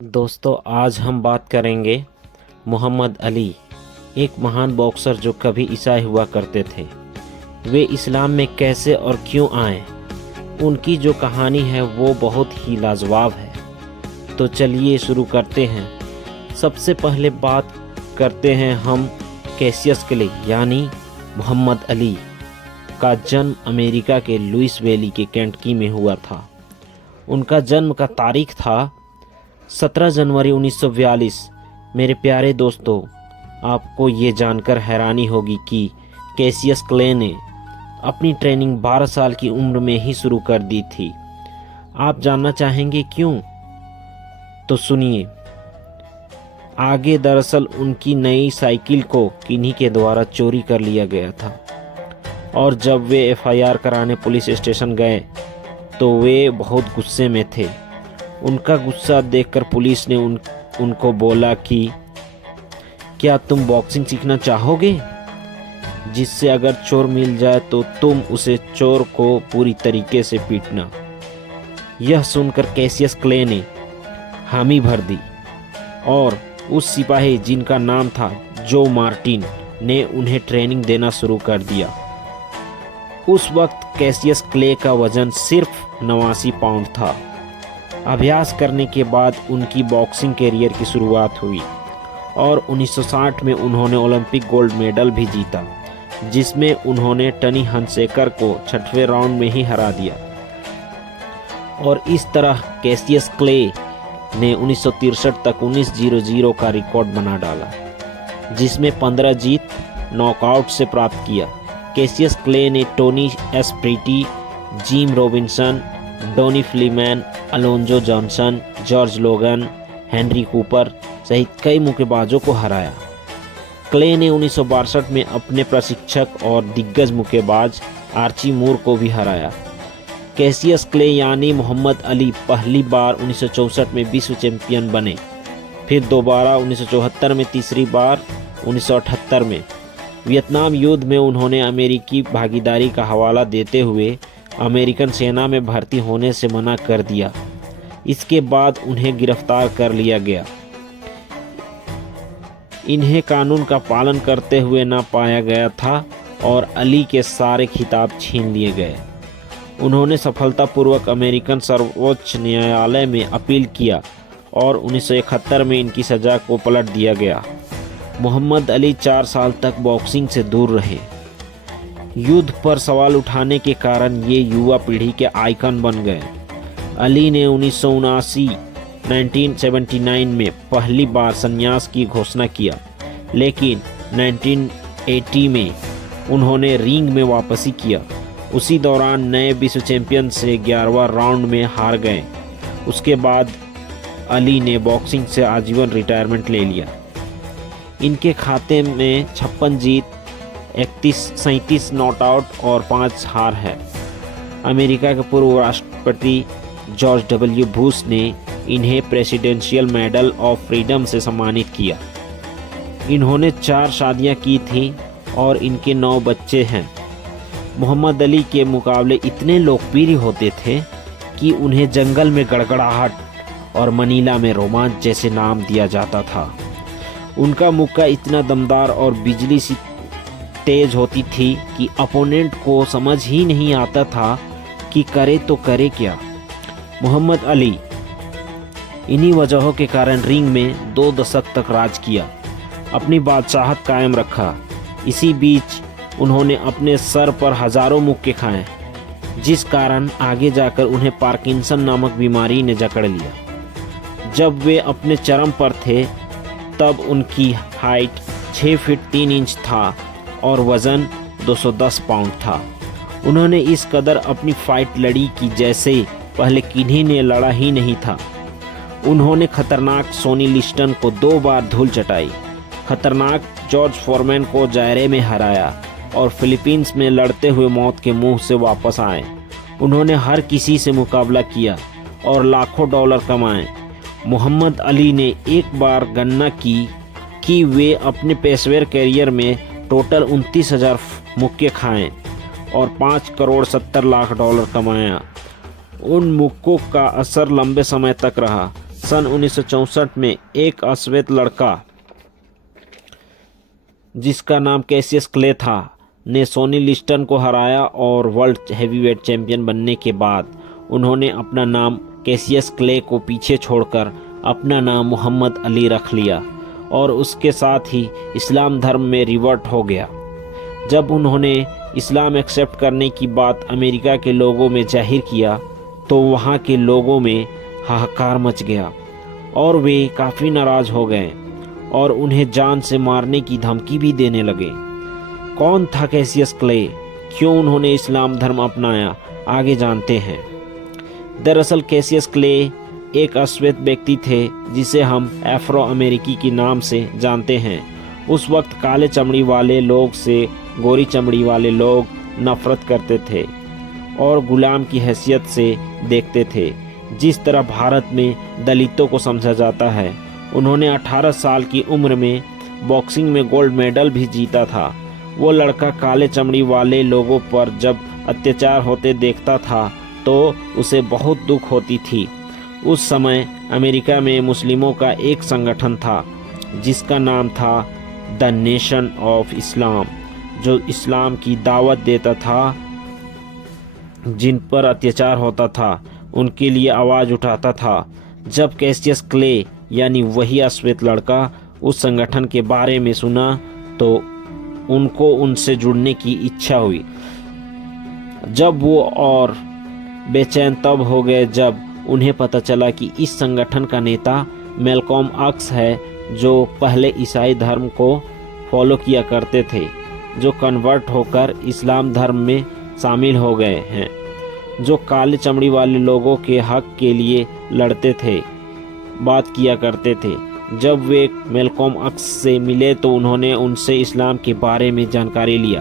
दोस्तों, आज हम बात करेंगे मोहम्मद अली, एक महान बॉक्सर जो कभी ईसाई हुआ करते थे। वे इस्लाम में कैसे और क्यों आए, उनकी जो कहानी है वो बहुत ही लाजवाब है। तो चलिए शुरू करते हैं। सबसे पहले बात करते हैं हम कैसियस क्ले यानी मोहम्मद अली का जन्म अमेरिका के लुइस वैली के केंटकी में हुआ था। उनका जन्म का तारीख था 17 जनवरी 1942। मेरे प्यारे दोस्तों, आपको ये जानकर हैरानी होगी कि कैसियस क्ले ने अपनी ट्रेनिंग 12 साल की उम्र में ही शुरू कर दी थी। आप जानना चाहेंगे क्यों? तो सुनिए आगे। दरअसल उनकी नई साइकिल को किन्हीं के द्वारा चोरी कर लिया गया था और जब वे एफआईआर कराने पुलिस स्टेशन गए तो वे बहुत गुस्से में थे। उनका गुस्सा देखकर पुलिस ने उनको बोला कि क्या तुम बॉक्सिंग सीखना चाहोगे, जिससे अगर चोर मिल जाए तो तुम उसे चोर को पूरी तरीके से पीटना। यह सुनकर कैसियस क्ले ने हामी भर दी और उस सिपाही जिनका नाम था जो मार्टिन ने उन्हें ट्रेनिंग देना शुरू कर दिया। उस वक्त कैसियस क्ले का वजन सिर्फ 89 पाउंड था। अभ्यास करने के बाद उनकी बॉक्सिंग कैरियर की शुरुआत हुई और 1960 में उन्होंने ओलंपिक गोल्ड मेडल भी जीता, जिसमें उन्होंने टनी हंसेकर को 6वें राउंड में ही हरा दिया। और इस तरह कैसियस क्ले ने 1963 तक 19-0-0 का रिकॉर्ड बना डाला, जिसमें 15 जीत नॉकआउट से प्राप्त किया। कैसियस क्ले ने Tony Esperti, Jim Robinson, Donnie Fleeman, Alonzo Johnson, George Logan, Henry Cooper सहित कई मुक्केबाजों को हराया। क्ले ने 1962 में अपने प्रशिक्षक और दिग्गज मुक्केबाज आर्ची मूर को भी हराया। कैसियस क्ले यानी मोहम्मद अली पहली बार 1964 में विश्व चैंपियन बने, फिर दोबारा 1974 में, तीसरी बार 1978 में। वियतनाम युद्ध में उन्होंने अमेरिकी भागीदारी का हवाला देते हुए अमेरिकन सेना में भर्ती होने से मना कर दिया। इसके बाद उन्हें गिरफ्तार कर लिया गया। इन्हें कानून का पालन करते हुए न पाया गया था और अली के सारे खिताब छीन लिए गए। उन्होंने सफलतापूर्वक अमेरिकन सर्वोच्च न्यायालय में अपील किया और 1971 में इनकी सज़ा को पलट दिया गया। मोहम्मद अली 4 साल तक बॉक्सिंग से दूर रहे। युद्ध पर सवाल उठाने के कारण ये युवा पीढ़ी के आइकन बन गए। अली ने 1979 में पहली बार संन्यास की घोषणा किया, लेकिन 1980 में उन्होंने रिंग में वापसी किया। उसी दौरान नए विश्व चैंपियन से 11वां राउंड में हार गए। उसके बाद अली ने बॉक्सिंग से आजीवन रिटायरमेंट ले लिया। इनके खाते में 56 जीत, 37 नॉकआउट और 5 हार है। अमेरिका के पूर्व राष्ट्रपति जॉर्ज डब्ल्यू बुश ने इन्हें प्रेसिडेंशियल मेडल ऑफ फ्रीडम से सम्मानित किया। इन्होंने 4 शादियां की थी और इनके 9 बच्चे हैं। मोहम्मद अली के मुकाबले इतने लोकप्रिय होते थे कि उन्हें जंगल में गड़गड़ाहट और मनीला में रोमांच जैसे नाम दिया जाता था। उनका मुक्का इतना दमदार और बिजली सी तेज होती थी कि अपोनेंट को समझ ही नहीं आता था कि करे तो करे क्या। मोहम्मद अली इन्हीं वजहों के कारण रिंग में 2 दशक तक राज किया, अपनी बादशाहत कायम रखा। इसी बीच उन्होंने अपने सर पर हजारों मुक्के खाए, जिस कारण आगे जाकर उन्हें पार्किंसन नामक बीमारी ने जकड़ लिया। जब वे अपने चरम पर थे तब उनकी हाइट 6 फीट 3 इंच था और वज़न 210 पाउंड था। उन्होंने इस कदर अपनी फाइट लड़ी कि जैसे पहले किन्हीं ने लड़ा ही नहीं था। उन्होंने खतरनाक सोनी लिस्टन को 2 बार धूल चटाई, खतरनाक जॉर्ज फोरमैन को जायरे में हराया और फिलीपींस में लड़ते हुए मौत के मुंह से वापस आए। उन्होंने हर किसी से मुकाबला किया और लाखों डॉलर कमाए। मोहम्मद अली ने एक बार गणना की कि वे अपने पेशेवर कैरियर में टोटल 29,000 मुक्के खाएं और 5 करोड़ 70 लाख डॉलर कमाया। उन मुक्कों का असर लंबे समय तक रहा। सन 1964 में एक अश्वेत लड़का जिसका नाम कैसियस क्ले था ने सोनी लिस्टन को हराया और वर्ल्ड हैवीवेट चैंपियन बनने के बाद उन्होंने अपना नाम कैसियस क्ले को पीछे छोड़कर अपना नाम मोहम्मद अली रख लिया और उसके साथ ही इस्लाम धर्म में रिवर्ट हो गया। जब उन्होंने इस्लाम एक्सेप्ट करने की बात अमेरिका के लोगों में जाहिर किया तो वहाँ के लोगों में हाहाकार मच गया और वे काफ़ी नाराज़ हो गए और उन्हें जान से मारने की धमकी भी देने लगे। कौन था कैसियस क्ले, क्यों उन्होंने इस्लाम धर्म अपनाया, आगे जानते हैं। दरअसल कैसियस क्ले एक अश्वेत व्यक्ति थे जिसे हम अफ्रो अमेरिकी के नाम से जानते हैं। उस वक्त काले चमड़ी वाले लोग से गोरी चमड़ी वाले लोग नफरत करते थे और गुलाम की हैसियत से देखते थे, जिस तरह भारत में दलितों को समझा जाता है। उन्होंने 18 साल की उम्र में बॉक्सिंग में गोल्ड मेडल भी जीता था। वो लड़का काले चमड़ी वाले लोगों पर जब अत्याचार होते देखता था तो उसे बहुत दुख होती थी। उस समय अमेरिका में मुस्लिमों का एक संगठन था जिसका नाम था द नेशन ऑफ इस्लाम, जो इस्लाम की दावत देता था। जिन पर अत्याचार होता था उनके लिए आवाज़ उठाता था। जब कैसियस क्ले यानी वही अश्वेत लड़का उस संगठन के बारे में सुना तो उनको उनसे जुड़ने की इच्छा हुई। जब वो और बेचैन तब हो गए जब उन्हें पता चला कि इस संगठन का नेता मैल्कॉम एक्स है, जो पहले ईसाई धर्म को फॉलो किया करते थे, जो कन्वर्ट होकर इस्लाम धर्म में शामिल हो गए हैं, जो काले चमड़ी वाले लोगों के हक के लिए लड़ते थे, बात किया करते थे। जब वे मैल्कॉम एक्स से मिले तो उन्होंने उनसे इस्लाम के बारे में जानकारी लिया।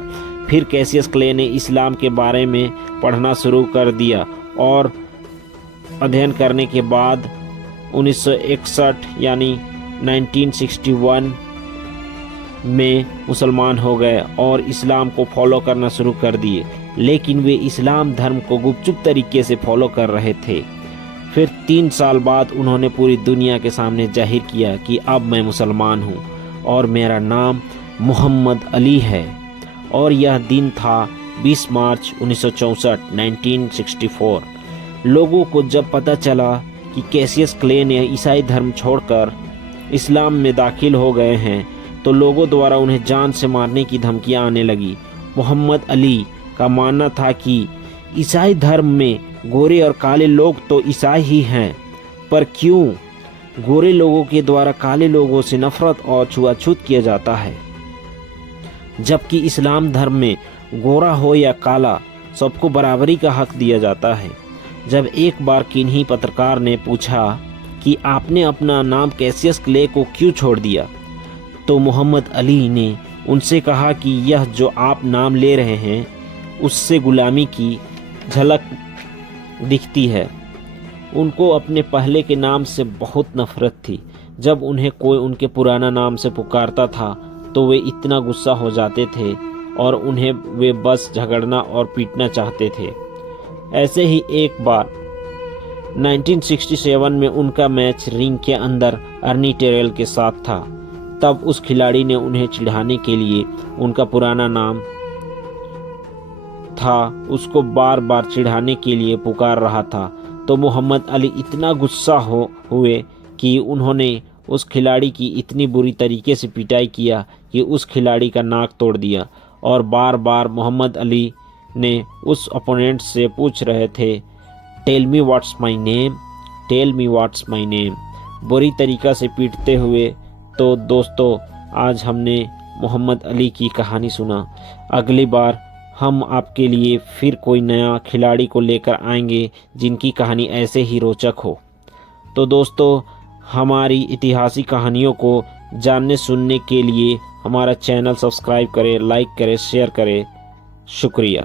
फिर कैसियस क्ले ने इस्लाम के बारे में पढ़ना शुरू कर दिया और अध्ययन करने के बाद 1961 यानी 1961 में मुसलमान हो गए और इस्लाम को फॉलो करना शुरू कर दिए। लेकिन वे इस्लाम धर्म को गुपचुप तरीके से फॉलो कर रहे थे। फिर 3 साल बाद उन्होंने पूरी दुनिया के सामने जाहिर किया कि अब मैं मुसलमान हूँ और मेरा नाम मोहम्मद अली है। और यह दिन था 20 मार्च 1964 1964। लोगों को जब पता चला कि कैसियस क्ले ने ईसाई धर्म छोड़कर इस्लाम में दाखिल हो गए हैं तो लोगों द्वारा उन्हें जान से मारने की धमकियां आने लगी। मोहम्मद अली का मानना था कि ईसाई धर्म में गोरे और काले लोग तो ईसाई ही हैं, पर क्यों गोरे लोगों के द्वारा काले लोगों से नफरत और छुआछूत किया जाता है, जबकि इस्लाम धर्म में गोरा हो या काला सबको बराबरी का हक दिया जाता है। जब एक बार किन्हीं पत्रकार ने पूछा कि आपने अपना नाम कैसियस क्ले को क्यों छोड़ दिया, तो मोहम्मद अली ने उनसे कहा कि यह जो आप नाम ले रहे हैं उससे गुलामी की झलक दिखती है। उनको अपने पहले के नाम से बहुत नफरत थी। जब उन्हें कोई उनके पुराना नाम से पुकारता था तो वे इतना गुस्सा हो जाते थे और उन्हें वे बस झगड़ना और पीटना चाहते थे। ऐसे ही एक बार 1967 में उनका मैच रिंग के अंदर अर्नी टेरेल के साथ था। तब उस खिलाड़ी ने उन्हें चिढ़ाने के लिए उनका पुराना नाम था उसको बार बार चिढ़ाने के लिए पुकार रहा था। तो मोहम्मद अली इतना गुस्सा हुए कि उन्होंने उस खिलाड़ी की इतनी बुरी तरीके से पिटाई किया कि उस खिलाड़ी का नाक तोड़ दिया। और बार बार मोहम्मद अली ने उस ओपोनेंट से पूछ रहे थे, tell me what's my name, tell me what's my name, बुरी तरीक़ा से पीटते हुए। तो दोस्तों, आज हमने मोहम्मद अली की कहानी सुना। अगली बार हम आपके लिए फिर कोई नया खिलाड़ी को लेकर आएंगे जिनकी कहानी ऐसे ही रोचक हो। तो दोस्तों, हमारी इतिहासी कहानियों को जानने सुनने के लिए हमारा चैनल सब्सक्राइब करें, लाइक करें, शेयर करें। शुक्रिया।